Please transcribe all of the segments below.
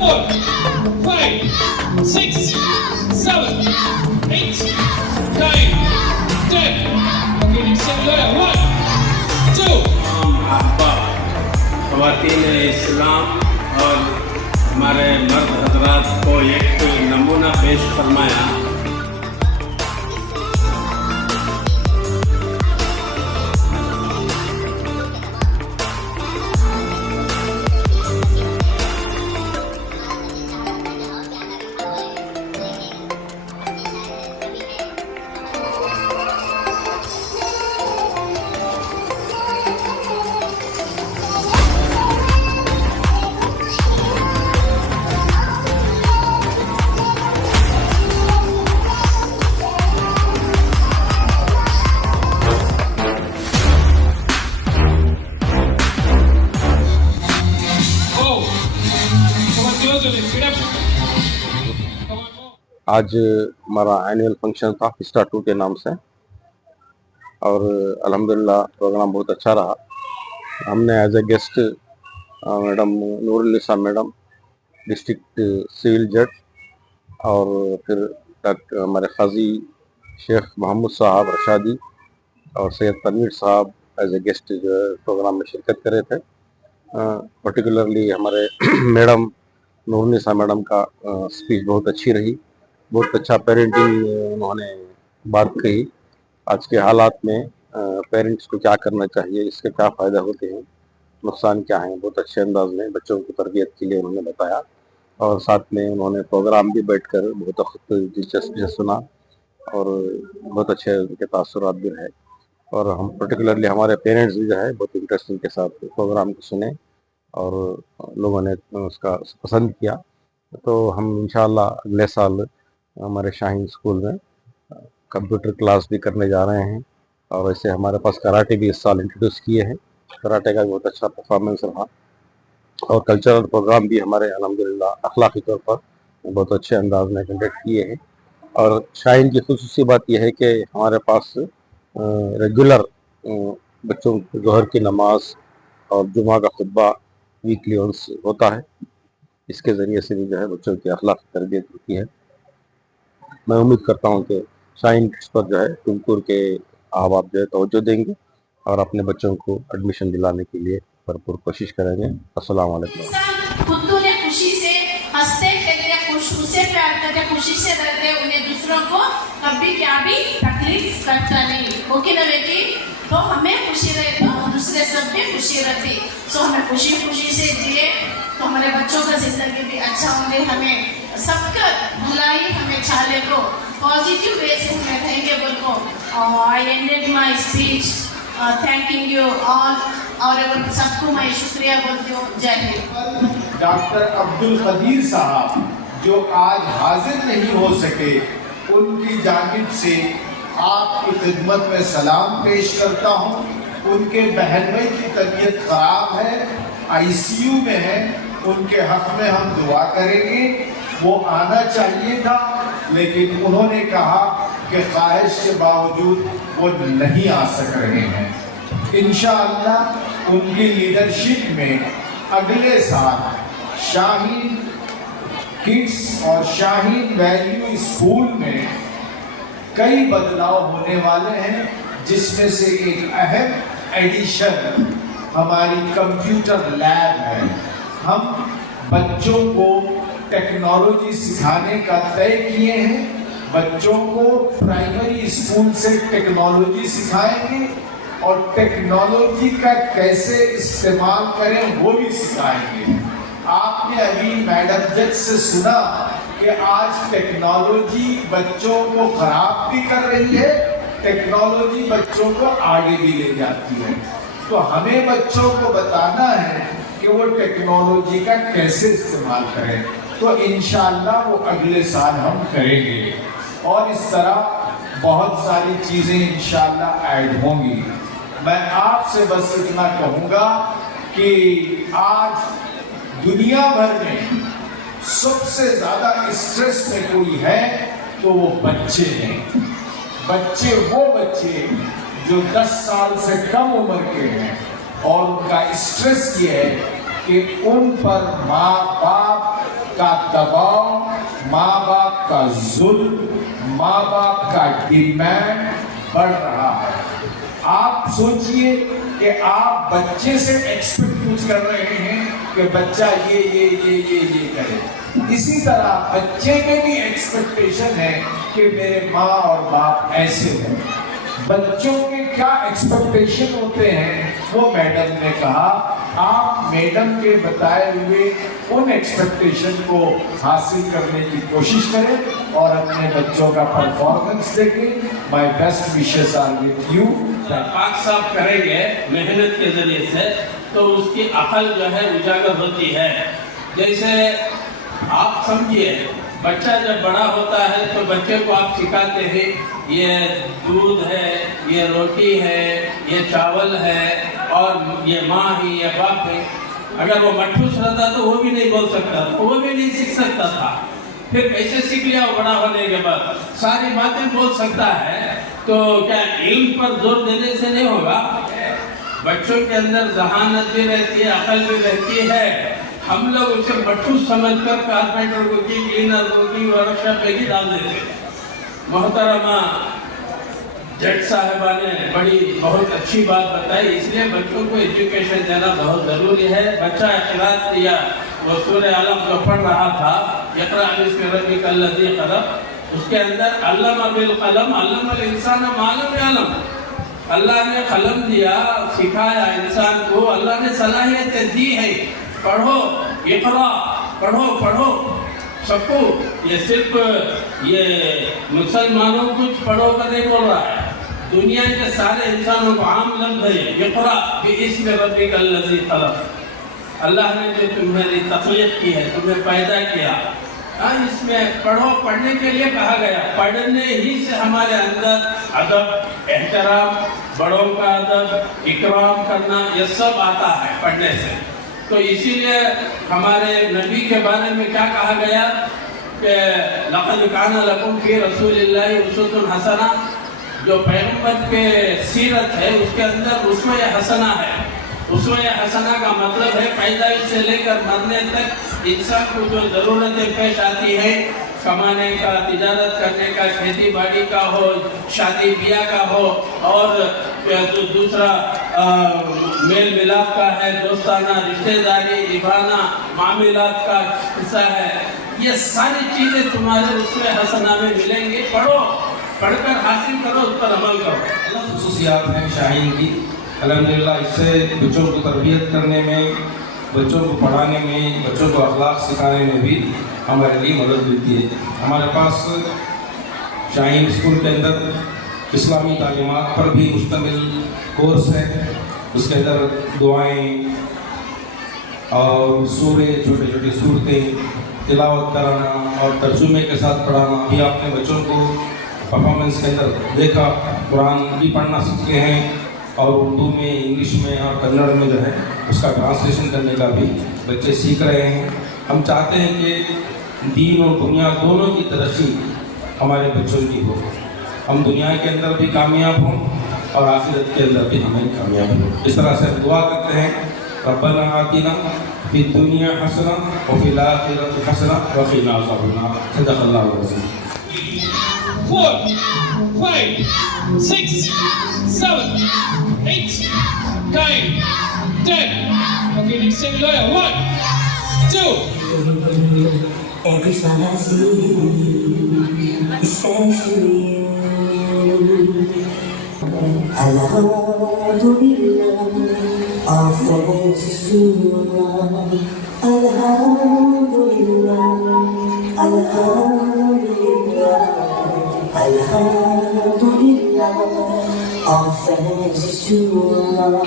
4, 5, 6, 7, 8, 9, 10. Okay, next time, 1, 2. ख़वातीन इस्लाम और हमारे मर्द हजरात को एक नमूना पेश फरमाया। आज हमारा एनुअल फंक्शन था फिस्टा 2 के नाम से और अल्हम्दुलिल्लाह प्रोग्राम बहुत अच्छा रहा। हमने as a guest madam Noorunnisa madam district civil जज और फिर हमारे काजी शेख मोहम्मद साहब रशादी और सैयद तनवीर साहब एज ए गेस्ट जो है प्रोग्राम में शिरकत करे थे। पर्टिकुलरली हमारे मैडम नूरुन्निसा मैडम का स्पीच बहुत अच्छी रही, बहुत अच्छा पेरेंटिंग उन्होंने बात कही। आज के हालात में पेरेंट्स को क्या करना चाहिए, इसके क्या फ़ायदा होते हैं, नुकसान क्या हैं, बहुत अच्छे अंदाज में बच्चों की तरबियत के लिए उन्होंने बताया। और साथ में उन्होंने प्रोग्राम भी बैठकर बहुत वक्त दिलचस्पी से सुना और बहुत अच्छे उनके तासुरात भी रहे। और हम पर्टिकुलरली हमारे पेरेंट्स भी जो है बहुत इंटरेस्टिंग के साथ प्रोग्राम को सुने और लोगों ने उसका पसंद किया। तो हम इंशाअल्लाह अगले साल हमारे शाहीन स्कूल में कंप्यूटर क्लास भी करने जा रहे हैं और वैसे हमारे पास कराटे भी इस साल इंट्रोड्यूस किए हैं। कराटे का बहुत अच्छा परफॉर्मेंस रहा और कल्चरल प्रोग्राम भी हमारे अल्हम्दुलिल्लाह अखलाकी तौर पर बहुत अच्छे अंदाज में कंडक्ट किए हैं। और शाहीन की खुसूसी बात यह है कि हमारे पास रेगुलर बच्चों को ज़ोहर की नमाज और जुमा का खुतबा वीकली वंस होता है। इसके ज़रिए से भी जो है बच्चों की अखलाकी तरबियत होती है। मैं उम्मीद करता हूँ कि शाहीन किड्स पर जो है टुमकुर के अहबाब जो है तवज्जो देंगे और अपने बच्चों को एडमिशन दिलाने के लिए भरपूर कोशिश करेंगे। अस्सलाम वालेकुम। खुद ने खुशी से हंसते खेलते खुशी से प्यार करते खुशी से रहते, उन्हें दूसरों को कभी क्या भी तकलीफ करता नहीं। हो कि ना बेटी? तो हमें खुशी रहे तो दूसरे सब भी खुशी रहती। सो हमें खुशी खुशी से जिए तो हमारे बच्चों का जिंदगी भी अच्छा होंगे। हमें सबका भलाई हमें चाले को पॉजिटिव वे से हमें रहेंगे बोल को। I ended my speech thanking you all और सबको मैं शुक्रिया बोलती हूँ। जय हिंद। डॉक्टर अब्दुल कदीर साहब जो आज हाजिर नहीं हो सके, उनकी जानिब से आपकी खिदमत में सलाम पेश करता हूँ। उनके बहन भाई की तबीयत खराब है, ICU में है, उनके हक में हम दुआ करेंगे। वो आना चाहिए था लेकिन उन्होंने कहा कि ख्वाहिश के बावजूद वो नहीं आ सक रहे हैं। इंशाअल्लाह उनकी लीडरशिप में अगले साल शाहीन किड्स और शाहीन वैल्यू स्कूल में कई बदलाव होने वाले हैं, जिसमें से एक अहम एडिशन हमारी कंप्यूटर लैब है। हम बच्चों को टेक्नोलॉजी सिखाने का तय किए हैं। बच्चों को प्राइमरी स्कूल से टेक्नोलॉजी सिखाएंगे और टेक्नोलॉजी का कैसे इस्तेमाल करें वो भी सिखाएंगे। आपने अभी मैडम जज से सुना कि आज टेक्नोलॉजी बच्चों को खराब भी कर रही है, टेक्नोलॉजी बच्चों को आगे भी ले जाती है। तो हमें बच्चों को बताना है कि वो टेक्नोलॉजी का कैसे इस्तेमाल करें। तो इंशाअल्लाह वो अगले साल हम करेंगे और इस तरह बहुत सारी चीज़ें इंशाअल्लाह ऐड होंगी। मैं आपसे बस इतना कहूँगा कि आज दुनिया भर में सबसे ज़्यादा स्ट्रेस में कोई है तो वो बच्चे हैं। बच्चे वो बच्चे जो 10 साल से कम उम्र के हैं और उनका स्ट्रेस ये है कि उन पर माँ बाप का दबाव, माँ बाप का जुल्म, माँ बाप का डिमांड बढ़ रहा है। आप सोचिए कि आप बच्चे से एक्सपेक्ट कुछ कर रहे हैं कि बच्चा ये करे। इसी तरह बच्चे के भी एक्सपेक्टेशन है कि मेरे माँ और बाप ऐसे हों। बच्चों के क्या एक्सपेक्टेशन होते हैं वो मैडम ने कहा। आप मैडम के बताए हुए उन एक्सपेक्टेशन को हासिल करने की कोशिश करें और अपने बच्चों का परफॉर्मेंस देखें। My best wishes are with you. पाक साफ करेंगे मेहनत के जरिए से तो उसकी अकल जो है उजागर होती है। जैसे आप समझिए बच्चा जब बड़ा होता है तो बच्चे को आप सिखाते हैं ये दूध है, ये रोटी है, ये चावल है और ये माँ है, ये बाप है। अगर वो मठूस रहता तो वो भी नहीं बोल सकता, वो भी नहीं सीख सकता था। फिर कैसे सीख लिया वो बड़ा होने के बाद सारी बातें बोल सकता है। तो क्या इल्म पर जोर देने से नहीं होगा? बच्चों के अंदर जहानत भी रहती है, अकल भी रहती है। हम लोग उसे मठूस समझकर कारपेंटर को की, क्लीनर को की, वर्कशॉप में ही डाल देते। मोहतरमा जज साहिबा ने बहुत अच्छी बात बताई। इसलिए बच्चों को एजुकेशन देना बहुत जरूरी है। बच्चा इखलास दिया, वो सूरह अलम जो पढ़ रहा था, इक़रा बिस्मि रब्बिकल लज़ी ख़लक़, उसके अंदर अल्लमा बिल क़लम अल्लमल इंसान मा लम यअलम। अल्लाह ने कलम दिया, सिखाया इंसान को। अल्लाह ने सलाहियत दी है, पढ़ो, इक़रा, पढ़ो सबको। ये सिर्फ ये मुसलमानों कुछ पढ़ो का नहीं बोल रहा है, दुनिया के सारे इंसानों को आम लफ्ज़ है इक़रा बिइस्मि रब्बिकल लज़ी ख़लक़। अल्लाह ने जो तुम्हारी तख़लीक़ की है, तुम्हें पैदा किया, इसमें पढ़ो। पढ़ने के लिए कहा गया। पढ़ने ही से हमारे अंदर अदब, एहतराम, बड़ों का अदब, इकराम करना, ये सब आता है पढ़ने से। तो इसीलिए हमारे नबी के बारे में क्या कहा गया कि लक़द काना लकुम फ़ी रसूलिल्लाहि उस्वतुन हसना। जो पैगंबर के सीरत है उसके अंदर उसवे हसना है। उसवे हसना का मतलब है पैदाइश से लेकर मरने तक इंसान को जो ज़रूरतें पेश आती है, कमाने का, तिजारत करने का, खेती बाड़ी का हो, शादी ब्याह का हो, और जो दूसरा मेल मिलाप का है, दोस्ताना रिश्तेदारी निभाना, मामलात का हिस्सा है। ये सारी चीज़ें तुम्हारे उसमें हसना में मिलेंगी। पढ़ो, पढ़कर हासिल करो, उस पर अमल करो। खुसूसियात हैं शाहीन की, अल्हम्दुलिल्लाह। इससे बच्चों को तरबियत करने में, बच्चों को पढ़ाने में, बच्चों को अखलाक सिखाने में भी हमारे लिए मदद मिलती है। हमारे पास शाहीन स्कूल के अंदर इस्लामी तालीमात पर भी मुश्तमिल कोर्स है। उसके अंदर दुआएं और सूरे, छोटे छोटे सूरतें तिलावत कराना और तर्जुमे के साथ पढ़ाना। अभी आपने बच्चों को परफॉर्मेंस के अंदर देखा, कुरान भी पढ़ना सीखते हैं और उर्दू में, इंग्लिश में और कन्नड़ में जो है उसका ट्रांसलेशन करने का भी बच्चे सीख रहे हैं। हम चाहते हैं कि दीन और दुनिया दोनों की तरक्की हमारे बच्चों की हो। हम दुनिया के अंदर भी कामयाब हों और आखिरत के अंदर भी हमें कामयाब हों। इस तरह से दुआ करते हैं, रब्बना आतिना फिद दुनिया हसना व फिल आखिरति हसना व क़िना अज़ाबन्नार। सदक़ल्लाहुल अज़ीम। 4, 5, 6, 7, 8, 9, 10. Okay, next thing lawyer. 1, 2. Every smile I see is thanks to you. Alhamdulillah, all thanks is to Allah. Alhamdulillah, Alhamdulillah, Alhamdulillah, all thanks is to Allah.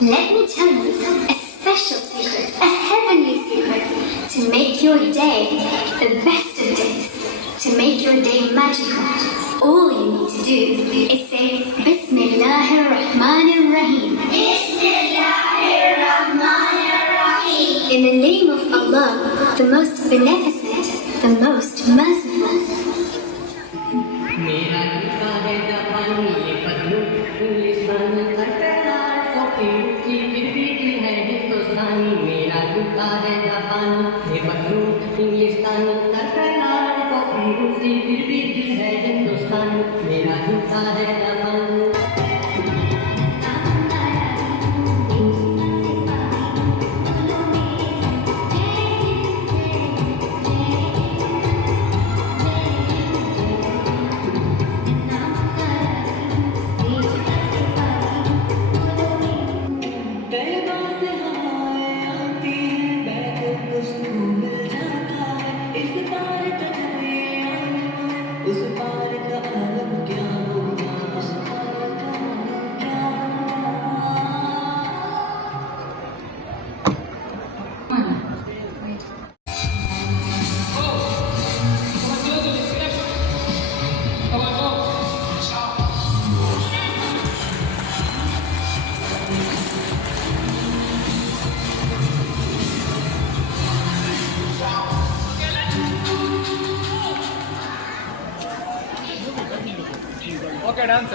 Let me tell you a special secret, a heavenly secret, to make your day the best of days, to make your day magical. All you need to do is say Bismillahirrahmanirrahim. Bismillahirrahmanirrahim. In the name of Allah, the most beneficent, the most merciful. मेरा लिखा है जापानी ये Pannu, English बन Katra copy की फिर भी है हिंदुस्तानी। मेरा लिखा है जापानी ये पन्नू, ಓಕೆ ಡಾನ್ಸ್